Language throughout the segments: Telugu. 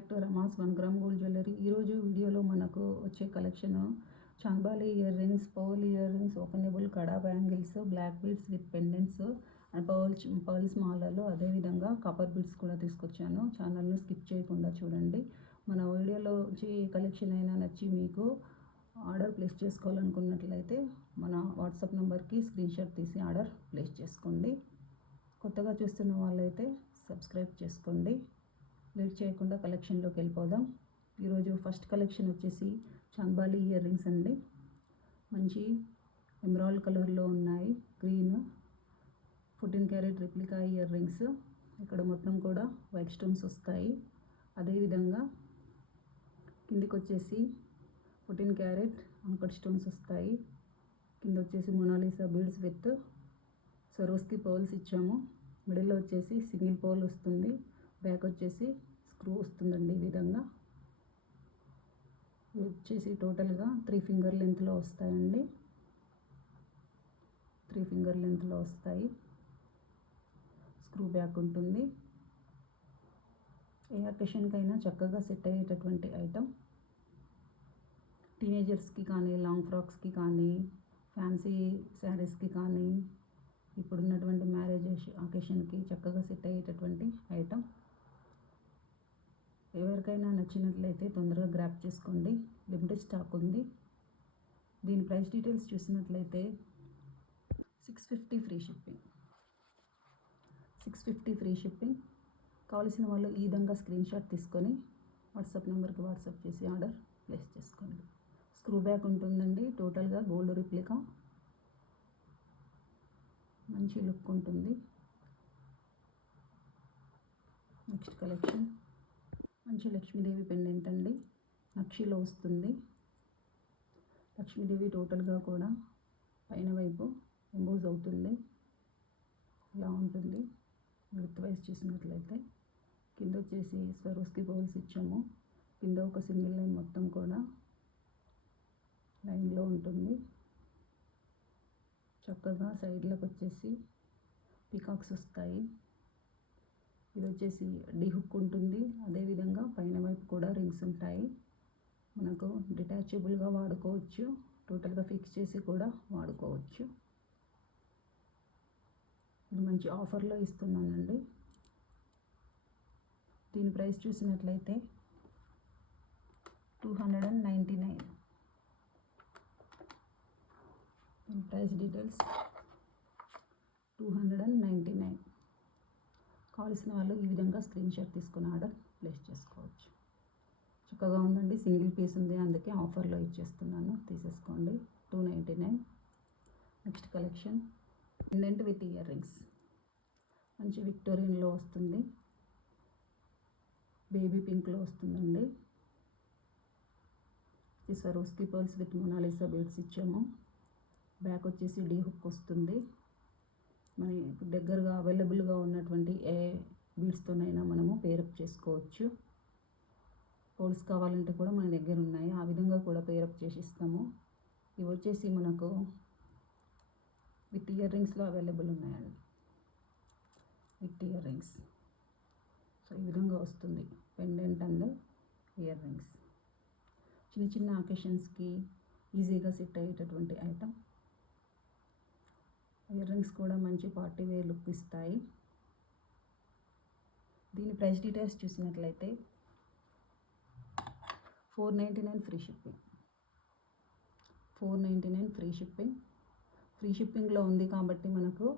Back to Rama's 1 gram gold jewellery. ఈరోజు వీడియోలో మనకు వచ్చే కలెక్షన్ చాంబాలి earrings, pearl earrings, openable kada bangles, black beads with pendants and pearls మాలలు, అదేవిధంగా కాపర్ బీడ్స్ కూడా తీసుకొచ్చాను. ఛానల్ని స్కిప్ చేయకుండా చూడండి. మన వీడియోలో వచ్చి కలెక్షన్ అయినా నచ్చి మీకు ఆర్డర్ ప్లేస్ చేసుకోవాలనుకున్నట్లయితే మన వాట్సాప్ నెంబర్కి స్క్రీన్ షాట్ తీసి ఆర్డర్ ప్లేస్ చేసుకోండి. కొత్తగా చూస్తున్న వాళ్ళైతే సబ్స్క్రైబ్ చేసుకోండి. లేట్ చేయకుండా కలెక్షన్లోకి వెళ్ళిపోదాం. ఈరోజు ఫస్ట్ కలెక్షన్ వచ్చేసి చాంబాలి ఇయర్ రింగ్స్ అండి. మంచి ఎమరాల్డ్ కలర్లో ఉన్నాయి. Green 14 carrot replica ear rings. ఇక్కడ మొత్తం కూడా వైట్ స్టోన్స్ వస్తాయి. అదేవిధంగా కిందికి వచ్చేసి 14 క్యారెట్ అంకట్ స్టోన్స్ వస్తాయి. కింద వచ్చేసి మొనాలిసా బీడ్స్ విత్ సరోస్కి పర్ల్స్ ఇచ్చాము. మిడిల్లో వచ్చేసి సింగిల్ పర్ల్ వస్తుంది. బ్యాక్ వచ్చేసి స్క్రూ వస్తుందండి. ఈ విధంగా వచ్చేసి టోటల్గా 3 ఫింగర్ లెంత్లో వస్తాయండి. 3 ఫింగర్ లెంత్లో వస్తాయి. స్క్రూ బ్యాక్ ఉంటుంది. ఏ అకేషన్కైనా చక్కగా సెట్ అయ్యేటటువంటి ఐటమ్. టీనేజర్స్కి కానీ, లాంగ్ ఫ్రాక్స్కి కానీ, ఫ్యాన్సీ శారీస్కి కానీ, ఇప్పుడున్నటువంటి మ్యారేజ్ అకేషన్కి చక్కగా సెట్ అయ్యేటటువంటి ఐటమ్. ఎవరికైనా నచ్చినట్లయితే తొందరగా గ్రాప్ చేసుకోండి. లిమిటెడ్ స్టాక్ ఉంది. దీని ప్రైస్ డీటెయిల్స్ చూసినట్లయితే 650 ఫ్రీ షిప్పింగ్. 650 free shipping. కావాల్సిన వాళ్ళు ఈ విధంగా స్క్రీన్ షాట్ తీసుకొని వాట్సాప్ నెంబర్కి వాట్సాప్ చేసి ఆర్డర్ ప్లేస్ చేసుకోండి. స్క్రూ బ్యాక్ ఉంటుందండి. టోటల్గా గోల్డ్ రిప్లికా. మంచి లుక్ ఉంటుంది. నెక్స్ట్ కలెక్షన్ మంచి లక్ష్మీదేవి పెండెంట్ అండి. నక్షిలో వస్తుంది. లక్ష్మీదేవి టోటల్గా కూడా పైన వైపు ఎంబోజ్ అవుతుంది. ఇలా ఉంటుంది. విత్ వైజ్ చూసినట్లయితే కింద వచ్చేసి స్వరోస్కి పర్ల్స్ ఇచ్చాము. కింద ఒక సింగిల్ లైన్ మొత్తం కూడా లైన్లో ఉంటుంది. చక్కగా సైడ్లకు వచ్చేసి పికాక్స్ వస్తాయి. ఇది వచ్చేసి డీ హుక్ ఉంటుంది. అదేవిధంగా పైన వైపు కూడా రింగ్స్ ఉంటాయి. మనకు డిటాచబుల్గా వాడుకోవచ్చు. టోటల్గా ఫిక్స్ చేసి కూడా వాడుకోవచ్చు. ఇది మంచి ఆఫర్లో ఇస్తున్నానండి. దీని ప్రైస్ చూసినట్లయితే 299. దీని ప్రైస్ డీటెయిల్స్ 299. కావాల్సిన వాళ్ళు ఈ విధంగా స్క్రీన్ షాట్ తీసుకుని ఆర్డర్ ప్లేస్ చేసుకోవచ్చు. చక్కగా ఉందండి. సింగిల్ పీస్ ఉంది, అందుకే ఆఫర్లో ఇచ్చేస్తున్నాను. తీసేసుకోండి. 299. Next collection pendant with ear rings. మంచి విక్టోరియన్లో వస్తుంది. బేబీ పింక్లో వస్తుందండి. ఈ Swarovski pearls with Mona Lisa beads ఇచ్చాము. బ్యాక్ వచ్చేసి డీ హుక్ వస్తుంది. మన దగ్గరగా అవైలబుల్గా ఉన్నటువంటి ఏ బీడ్స్తోనైనా మనము పేరప్ చేసుకోవచ్చు. పోల్స్ కావాలంటే కూడా మన దగ్గర ఉన్నాయి. ఆ విధంగా కూడా పేరప్ చేసి ఇస్తాము. ఇవి వచ్చేసి మనకు విత్ ఇయర్ రింగ్స్లో అవైలబుల్ ఉన్నాయండి. With ear rings. సో ఈ విధంగా వస్తుంది పెండెంట్ అండ్ ఇయర్ రింగ్స్. చిన్న చిన్న అకేషన్స్కి ఈజీగా సెట్ అయ్యేటటువంటి ఐటమ్. ఇయర్ రింగ్స్ కూడా మంచి పార్టీ వేర్ లుక్ ఇస్తాయి. దీని ప్రైస్ డీటెయిల్స్ చూసినట్లయితే 499 free shipping. 499 free shipping. Free షిప్పింగ్లో ఉంది కాబట్టి మనకు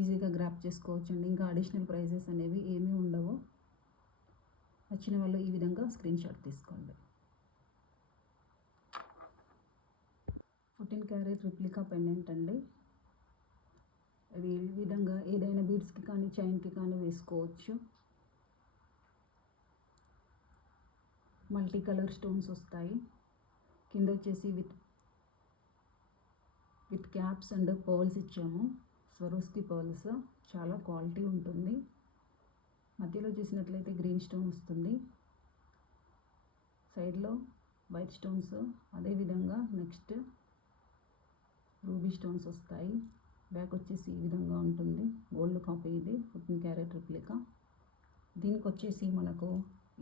ఈజీగా గ్రాప్ చేసుకోవచ్చు అండి. ఇంకా అడిషనల్ ప్రైజెస్ అనేవి ఏమీ ఉండవు. నచ్చిన వాళ్ళు ఈ విధంగా స్క్రీన్ షాట్ తీసుకోండి. 14 క్యారెట్ రిప్లికా పెండెంట్ అండి. అది ఈ విధంగా ఏదైనా బీడ్స్కి కానీ చైన్కి కానీ వేసుకోవచ్చు. మల్టీ కలర్ స్టోన్స్ వస్తాయి. కింద వచ్చేసి విత్ క్యాప్స్ అండ్ పర్ల్స్ ఇచ్చాము. స్వరోస్కి పర్ల్స్ చాలా క్వాలిటీ ఉంటుంది. మధ్యలో చూసినట్లయితే గ్రీన్ స్టోన్ వస్తుంది. సైడ్లో వైట్ స్టోన్స్. అదేవిధంగా నెక్స్ట్ రూబీ స్టోన్స్ వస్తాయి. బ్యాక్ వచ్చేసి ఈ విధంగా ఉంటుంది. గోల్డ్ కాపీ ఇది 14 క్యారెట్ రిప్లికా. దీనికి వచ్చేసి మనకు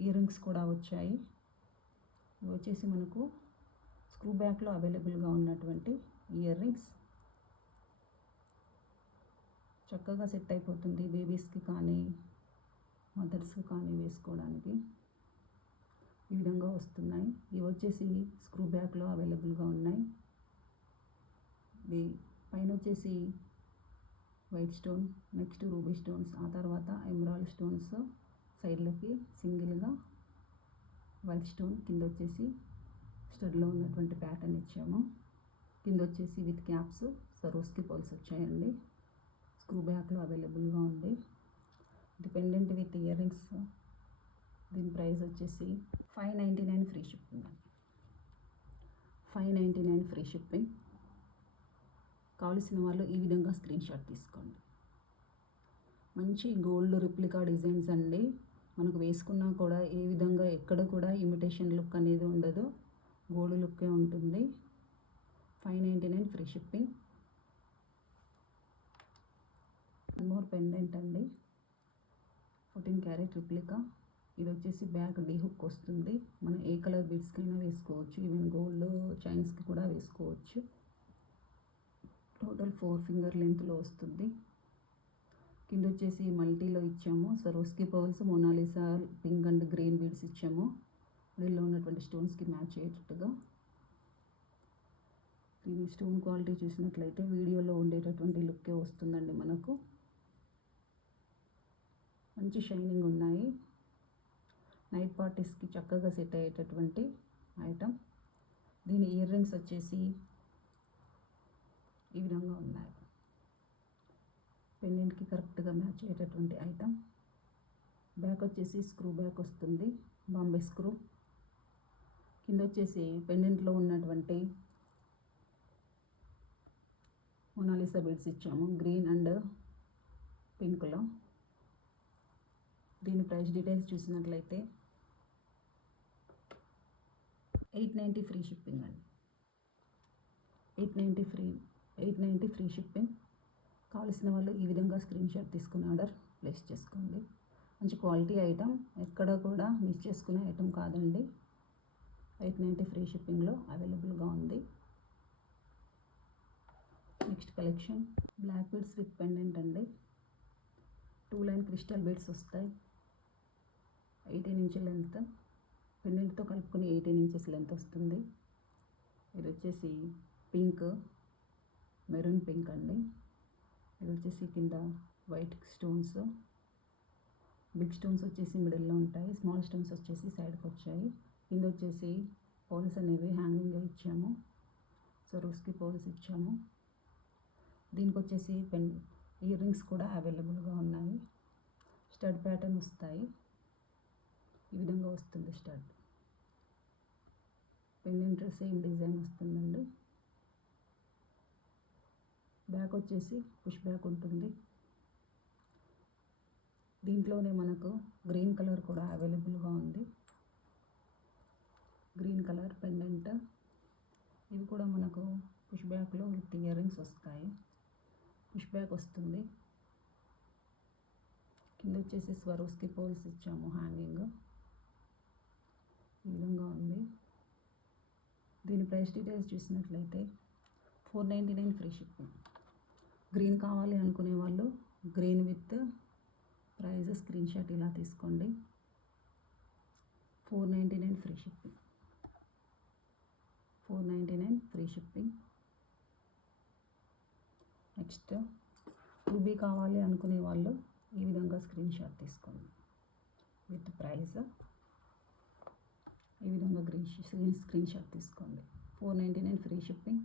ఇయర్ రింగ్స్ కూడా వచ్చాయి. ఇవి వచ్చేసి మనకు స్క్రూ బ్యాక్లో అవైలబుల్గా ఉన్నటువంటి ఇయర్ రింగ్స్. చక్కగా సెట్ అయిపోతుంది బేబీస్కి కానీ మదర్స్కి కానీ వేసుకోవడానికి. ఈ విధంగా వస్తున్నాయి. ఇవి వచ్చేసి స్క్రూ బ్యాక్లో అవైలబుల్గా ఉన్నాయి. ఇవి పైన వచ్చేసి white stone, next ruby stones, ఆ తర్వాత ఎమరాల్డ్ స్టోన్స్, సైడ్లకి సింగిల్గా వైట్ స్టోన్, కింద వచ్చేసి స్టడ్లో ఉన్నటువంటి ప్యాటర్న్ ఇచ్చాము. కింద వచ్చేసి విత్ క్యాప్స్ సరోస్కి పర్ల్స్ వచ్చాయండి. స్క్రూ బ్యాక్లో అవైలబుల్గా ఉంది. Dependent with ear rings. దీని ప్రైస్ వచ్చేసి 599 ఫ్రీ షిప్పింగ్ అండి. 599 ఫ్రీ షిప్పింగ్. కావలసిన వాళ్ళు ఈ విధంగా స్క్రీన్ షాట్ తీసుకోండి. మంచి గోల్డ్ రిప్లికా డిజైన్స్ అండి. మనకు వేసుకున్నా కూడా ఏ విధంగా ఎక్కడ కూడా ఇమిటేషన్ లుక్ అనేది ఉండదు, గోల్డ్ లుక్కే ఉంటుంది. 599 ఫ్రీ షిప్పింగ్. మోర్ పెండెంట్ అండి, 14 క్యారెట్ రిప్లికా. ఇది వచ్చేసి బ్యాక్ డీ హుక్ వస్తుంది. మనం ఏ కలర్ బీడ్స్కైనా వేసుకోవచ్చు, ఈవెన్ గోల్డ్ చైన్స్కి కూడా వేసుకోవచ్చు. టోటల్ 4 ఫింగర్ లెంత్లో వస్తుంది. కింద వచ్చేసి మల్టీలో ఇచ్చాము. Swarovski pearls, Mona Lisa pink and green beads ఇచ్చాము. వీళ్ళలో ఉన్నటువంటి స్టోన్స్కి మ్యాచ్ అయ్యేటట్టుగా. దీని స్టోన్ క్వాలిటీ చూసినట్లయితే వీడియోలో ఉండేటటువంటి లుక్కే వస్తుందండి మనకు. మంచి షైనింగ్ ఉన్నాయి. నైట్ పార్టీస్కి చక్కగా సెట్ అయ్యేటటువంటి ఐటమ్. దీని ఇయర్ రింగ్స్ వచ్చేసి ఈ విధంగా ఉన్నాయి. పెండెంట్కి కరెక్ట్గా మ్యాచ్ అయ్యేటటువంటి ఐటమ్. బ్యాక్ వచ్చేసి స్క్రూ బ్యాక్ వస్తుంది, బాంబే స్క్రూ. కింద వచ్చేసి పెండెంట్లో ఉన్నటువంటి మొనాలిసా బీడ్స్ ఇచ్చాము, గ్రీన్ అండ్ పింక్లో. దీని ప్రైస్ డీటెయిల్స్ చూసినట్లయితే 890 ఫ్రీ షిప్పింగ్ అండి. 890 ఫ్రీ షిప్పింగ్. కావలసిన వాళ్ళు ఈ విధంగా స్క్రీన్ షాట్ తీసుకుని ఆర్డర్ ప్లేస్ చేసుకోండి. మంచి క్వాలిటీ ఐటమ్, ఎక్కడ కూడా మిస్ చేసుకునే ఐటమ్ కాదండి. 890 ఫ్రీ షిప్పింగ్లో అవైలబుల్గా ఉంది. Next collection black beads with pendant అండి. 2 లైన్ క్రిస్టల్ బీడ్స్ వస్తాయి. 18 ఇంచ్ లెంత్, పెండెంట్తో కలుపుకొని 18 ఇంచెస్ లెంత్ వస్తుంది. ఇది వచ్చేసి పింక్, మెరూన్ పింక్ అండి. ఇది వచ్చేసి కింద వైట్ స్టోన్స్, బిగ్ స్టోన్స్ వచ్చేసి మిడిల్లో ఉంటాయి, స్మాల్ స్టోన్స్ వచ్చేసి సైడ్కి వచ్చాయి. కింద వచ్చేసి పర్ల్స్ అనేవి హ్యాంగింగ్గా ఇచ్చాము, సరోస్కి పర్ల్స్ ఇచ్చాము. దీనికి వచ్చేసి ఇయర్ రింగ్స్ కూడా అవైలబుల్గా ఉన్నాయి. స్టడ్ ప్యాటర్న్ వస్తాయి. ఈ విధంగా వస్తుంది స్టడ్. పెండెంట్ సేమ్ డిజైన్ వస్తుందండి. బ్యాక్ వచ్చేసి పుష్ బ్యాక్ ఉంటుంది. దీంట్లోనే మనకు గ్రీన్ కలర్ కూడా అవైలబుల్గా ఉంది. Green colour pendant. ఇవి కూడా మనకు పుష్ బ్యాక్లో విత్ ఇయర్ రింగ్స్ వస్తాయి. పుష్ బ్యాక్ వస్తుంది. కింద వచ్చేసి స్వరోస్కి పర్ల్స్ ఇచ్చాము హ్యాంగింగ్. ఈ విధంగా ఉంది. దీని ప్రైస్ డీటెయిల్స్ చూసినట్లయితే 499 ఫ్రీ షిప్పింగ్. గ్రీన్ కావాలి అనుకునే వాళ్ళు green with price screen shot ఇలా తీసుకోండి. 499 free shipping. 499 free shipping. Next ruby కావాలి అనుకునే వాళ్ళు ఈ విధంగా స్క్రీన్ షాట్ తీసుకోండి. విత్ ప్రైస్ ఈ విధంగా స్క్రీన్ షాట్ తీసుకోండి. 499 ఫ్రీ షిప్పింగ్.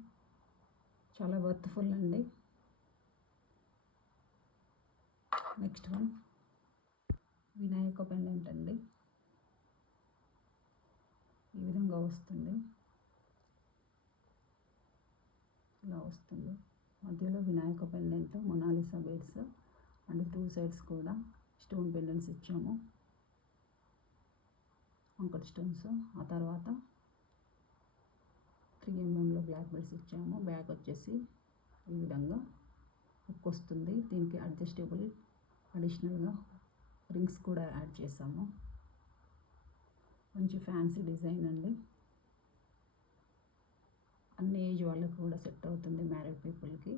చాలా వర్త్ఫుల్ అండి. నెక్స్ట్ వన్ వినాయక పెండెంట్ అండి. ఈ విధంగా వస్తుంది, ఇలా వస్తుంది. మధ్యలో Vinayaka pendant, Mona Lisa beads and 2 sides కూడా స్టోన్ పెండెంట్స్ ఇచ్చాము, అంకట్ స్టోన్స్. ఆ తర్వాత 3 mm బ్లాక్ బీడ్స్ ఇచ్చాము. బ్యాక్ వచ్చేసి ఈ విధంగా హుక్ వస్తుంది. దీనికి అడ్జస్టబుల్ అడిషనల్గా రింగ్స్ కూడా యాడ్ చేసాము. మంచి ఫ్యాన్సీ డిజైన్ అండి. అన్ని ఏజ్ వాళ్ళకు కూడా సెట్ అవుతుంది, మ్యారీడ్ పీపుల్కి.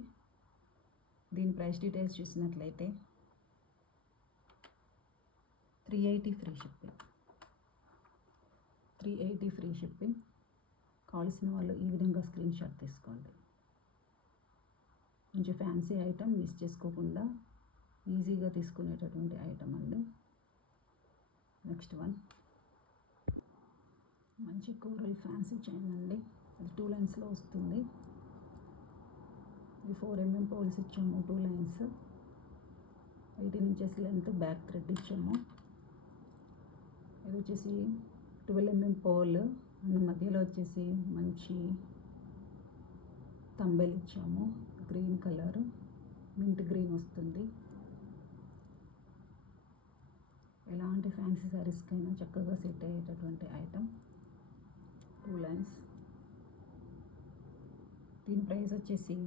దీని ప్రైస్ డీటెయిల్స్ చూసినట్లయితే 380 ఫ్రీ షిప్పింగ్. 380 free shipping. కావాల్సిన వాళ్ళు ఈ విధంగా స్క్రీన్ షాట్ తీసుకోండి. మంచి ఫ్యాన్సీ ఐటమ్, మిస్ చేసుకోకుండా ఈజీగా తీసుకునేటటువంటి ఐటమ్ అండి. నెక్స్ట్ వన్ మంచి కోరల్ ఫ్యాన్సీ చైన్ అండి. అది 2 లైన్స్లో వస్తుంది. ఇది 4 mm పోల్స్ ఇచ్చాము, 2 lines, 18 inches length, back thread ఇచ్చాము. ఇది వచ్చేసి 12 mm పోల్ అండ్ మధ్యలో వచ్చేసి మంచి తంబెల్ ఇచ్చాము. గ్రీన్ కలర్, మింట్ గ్రీన్ వస్తుంది. ఎలాంటి ఫ్యాన్సీ శారీస్కైనా చక్కగా సెట్ అయ్యేటటువంటి ఐటమ్. 2 లైన్స్. దీని ప్రైస్ వచ్చేసి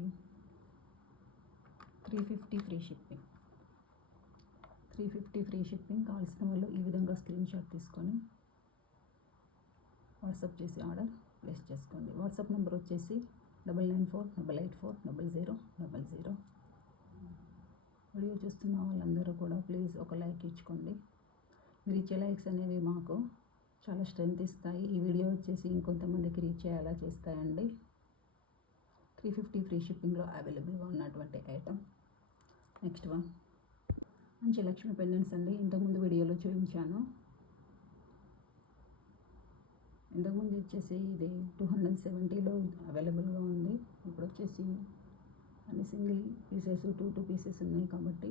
350 ఫ్రీ షిప్పింగ్. 350 free shipping. కావాల్సిన వాళ్ళు ఈ విధంగా స్క్రీన్ షాట్ తీసుకొని వాట్సాప్ చేసి ఆర్డర్ ప్లేస్ చేసుకోండి. వాట్సాప్ నెంబర్ వచ్చేసి 9948840000. వీడియో చూస్తున్న వాళ్ళందరూ కూడా ప్లీజ్ ఒక లైక్ ఇచ్చుకోండి. మీరు ఇచ్చే లైక్స్ అనేవి మాకు చాలా స్ట్రెంత్ ఇస్తాయి. ఈ వీడియో వచ్చేసి ఇంకొంతమందికి రీచ్ అయ్యేలా చేస్తాయండి. 350 ఫ్రీ షిప్పింగ్లో అవైలబుల్గా ఉన్నటువంటి ఐటమ్. నెక్స్ట్ వన్ మంచి లక్ష్మీ పెండెంట్స్ అండి. ఇంతకుముందు వీడియోలో చూపించాను. ఇంతకుముందు వచ్చేసి ఇది 270లో అవైలబుల్గా ఉంది. ఇప్పుడు వచ్చేసి అన్ని సింగిల్ పీసెస్ 2 పీసెస్ ఉన్నాయి కాబట్టి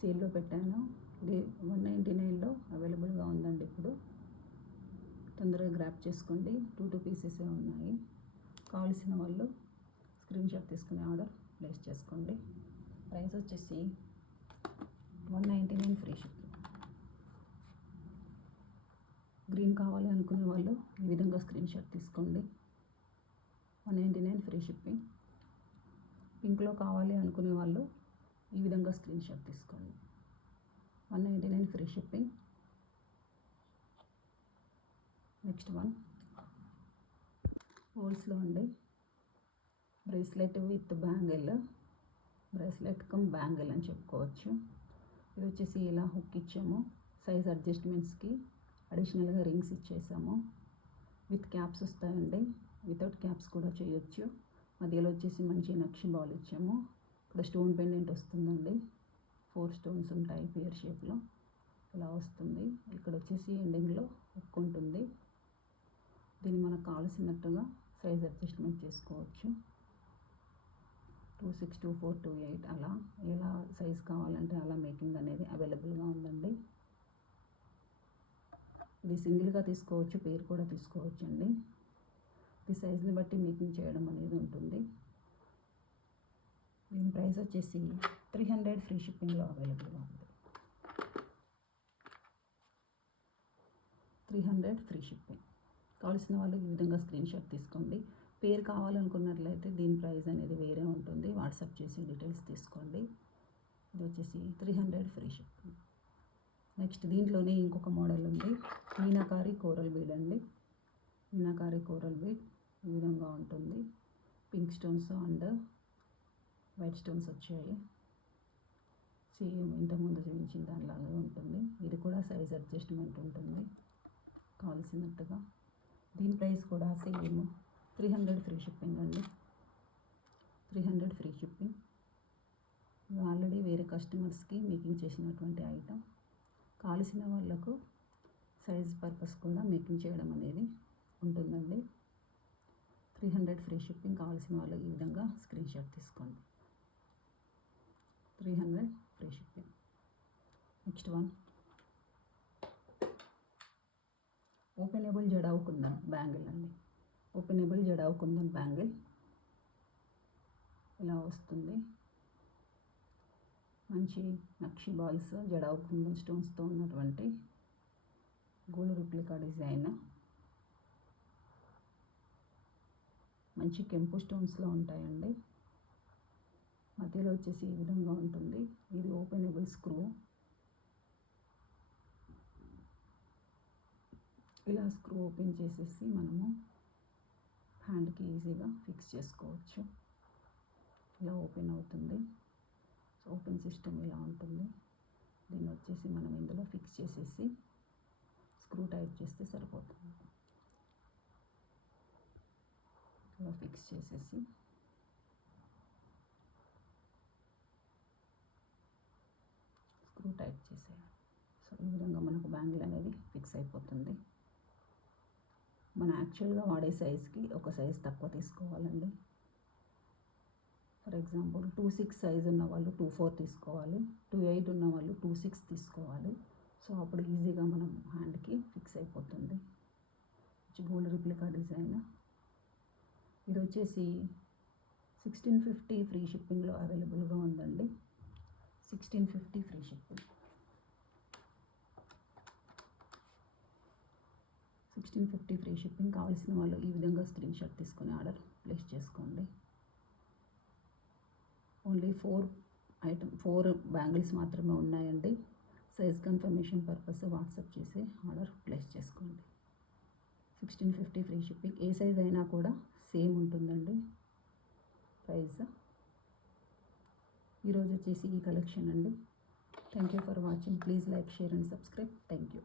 సేల్లో పెట్టాను. ఇది 199లో అవైలబుల్గా ఉందండి. ఇప్పుడు తొందరగా గ్రాప్ చేసుకోండి. 2 పీసెస్ ఉన్నాయి. కావాల్సిన వాళ్ళు స్క్రీన్ షాట్ తీసుకుని ఆర్డర్ ప్లేస్ చేసుకోండి. ప్రైస్ వచ్చేసి 199 ఫ్రీ షిప్పింగ్. గ్రీన్ కావాలి అనుకునే వాళ్ళు ఈ విధంగా స్క్రీన్ షాట్ తీసుకోండి. 199 ఫ్రీ షిప్పింగ్. పింక్లో కావాలి అనుకునే వాళ్ళు ఈ విధంగా స్క్రీన్ షాట్ తీసుకోండి. 199 ఫ్రీ షిప్పింగ్. నెక్స్ట్ వన్ హోల్స్లో అండి. Bracelet with bangle, bracelet come bangle అని చెప్పుకోవచ్చు. ఇది వచ్చేసి ఇలా హుక్ ఇచ్చాము. సైజ్ అడ్జస్ట్మెంట్స్కి అడిషనల్గా రింగ్స్ ఇచ్చేసాము. విత్ క్యాప్స్ వస్తాయండి, వితౌట్ క్యాప్స్ కూడా చేయొచ్చు. మధ్యలో వచ్చేసి మంచి నక్షి బాల్ ఇచ్చాము. ఇక్కడ స్టోన్ పెండెంట్ వస్తుందండి. 4 స్టోన్స్ ఉంటాయి పేర్ షేప్లో, ఇలా వస్తుంది. ఇక్కడ వచ్చేసి ఎండింగ్లో హుక్ ఉంటుంది. దీన్ని మనకు కావాల్సినట్టుగా సైజ్ అడ్జస్ట్మెంట్ చేసుకోవచ్చు. 26, 24, 28 అలా ఎలా సైజ్ కావాలంటే అలా మేకింగ్ అనేది అవైలబుల్గా ఉందండి. ఇది సింగిల్గా తీసుకోవచ్చు, పేరు కూడా తీసుకోవచ్చు అండి. ఈ సైజ్ని బట్టి మేకింగ్ చేయడం అనేది ఉంటుంది. దీని ప్రైస్ వచ్చేసి 300 ఫ్రీ షిప్పింగ్లో అవైలబుల్గా ఉంది. 300 ఫ్రీ షిప్పింగ్. కావాల్సిన వాళ్ళు ఈ విధంగా స్క్రీన్ షాట్ తీసుకోండి. పేరు కావాలనుకున్నట్లయితే దీని ప్రైస్ అనేది వేరే ఉంటుంది. వాట్సాప్ చేసి డీటెయిల్స్ తీసుకోండి. ఇది వచ్చేసి 300 ఫ్రీ షిప్పింగ్. నెక్స్ట్ దీంట్లోనే ఇంకొక మోడల్ ఉంది. మీనాకారి కోరల్ బీడ్ అండి. మీనాకారి కోరల్ బీడ్ ఈ విధంగా ఉంటుంది. Pink stones and white stones వచ్చాయి. సేమ్ ఇంతకుముందు చూపించిన దానిలాగే ఉంటుంది. ఇది కూడా సైజ్ అడ్జస్ట్మెంట్ ఉంటుంది కావాల్సినట్టుగా. దీని ప్రైస్ కూడా సేమ్ 300 ఫ్రీ షిప్పింగ్ అండి. 300 ఫ్రీ షిప్పింగ్. ఆల్రెడీ వేరే కస్టమర్స్కి మేకింగ్ చేసినటువంటి ఐటమ్. కావలసిన వాళ్ళకు సైజ్ పర్పస్ కూడా మేకింగ్ చేయడం అనేది ఉంటుందండి. 300 ఫ్రీ షిప్పింగ్. కావాల్సిన వాళ్ళు ఈ విధంగా స్క్రీన్ షాట్ తీసుకోండి. 300 free shipping. Next one openable jadau kundan bangle అండి. ఓపెనబుల్ జడావు కుందన్ బ్యాంగిల్ ఇలా వస్తుంది. మంచి నక్షి బాల్స్, జడావు కుందన్ స్టోన్స్తో ఉన్నటువంటి గోల్డ్ రిప్లికా డిజైన్. మంచి కెంపు స్టోన్స్లో ఉంటాయండి. మధ్యలో వచ్చేసి ఈ విధంగా ఉంటుంది. ఇది ఓపెనబుల్ స్క్రూ. ఇలా స్క్రూ ఓపెన్ చేసేసి మనము హ్యాండ్కి ఈజీగా ఫిక్స్ చేసుకోవచ్చు. ఇలా ఓపెన్ అవుతుంది. సో ఓపెన్ సిస్టమ్ ఇలా ఉంటుంది. దీన్ని వచ్చేసి మనం ఇందులో ఫిక్స్ చేసేసి స్క్రూ టైట్ చేస్తే సరిపోతుంది. ఇలా ఫిక్స్ చేసేసి స్క్రూ టైట్ చేసేయాలి. సో ఈ విధంగా మనకు బ్యాంగిల్ అనేది ఫిక్స్ అయిపోతుంది. మన యాక్చువల్గా వాడే సైజ్కి ఒక సైజ్ తక్కువ తీసుకోవాలండి. ఫర్ ఎగ్జాంపుల్ 2.6 సైజ్ ఉన్న వాళ్ళు 2.4 తీసుకోవాలి. 2.8 ఉన్న వాళ్ళు 2.6 తీసుకోవాలి. సో అప్పుడు ఈజీగా మనం హ్యాండ్కి ఫిక్స్ అయిపోతుంది. Gold replica design. ఇది వచ్చేసి 1650 ఫ్రీ షిప్పింగ్లో అవైలబుల్గా ఉందండి. 1650 ఫ్రీ షిప్పింగ్. 1650 free shipping. కావాల్సిన వాళ్ళు ఈ విధంగా స్క్రీన్ షాట్ తీసుకొని ఆర్డర్ ప్లేస్ చేసుకోండి. ఓన్లీ 4 బ్యాంగిల్స్ మాత్రమే ఉన్నాయండి. సైజ్ కన్ఫర్మేషన్ పర్పస్ వాట్సాప్ చేసి ఆర్డర్ ప్లేస్ చేసుకోండి. 1650 ఫ్రీ షిప్పింగ్. ఏ సైజ్ అయినా కూడా సేమ్ ఉంటుందండి ప్రైస్. ఈరోజు వచ్చేసి ఈ కలెక్షన్ అండి. Thank you for watching. Please like, share and subscribe. Thank you.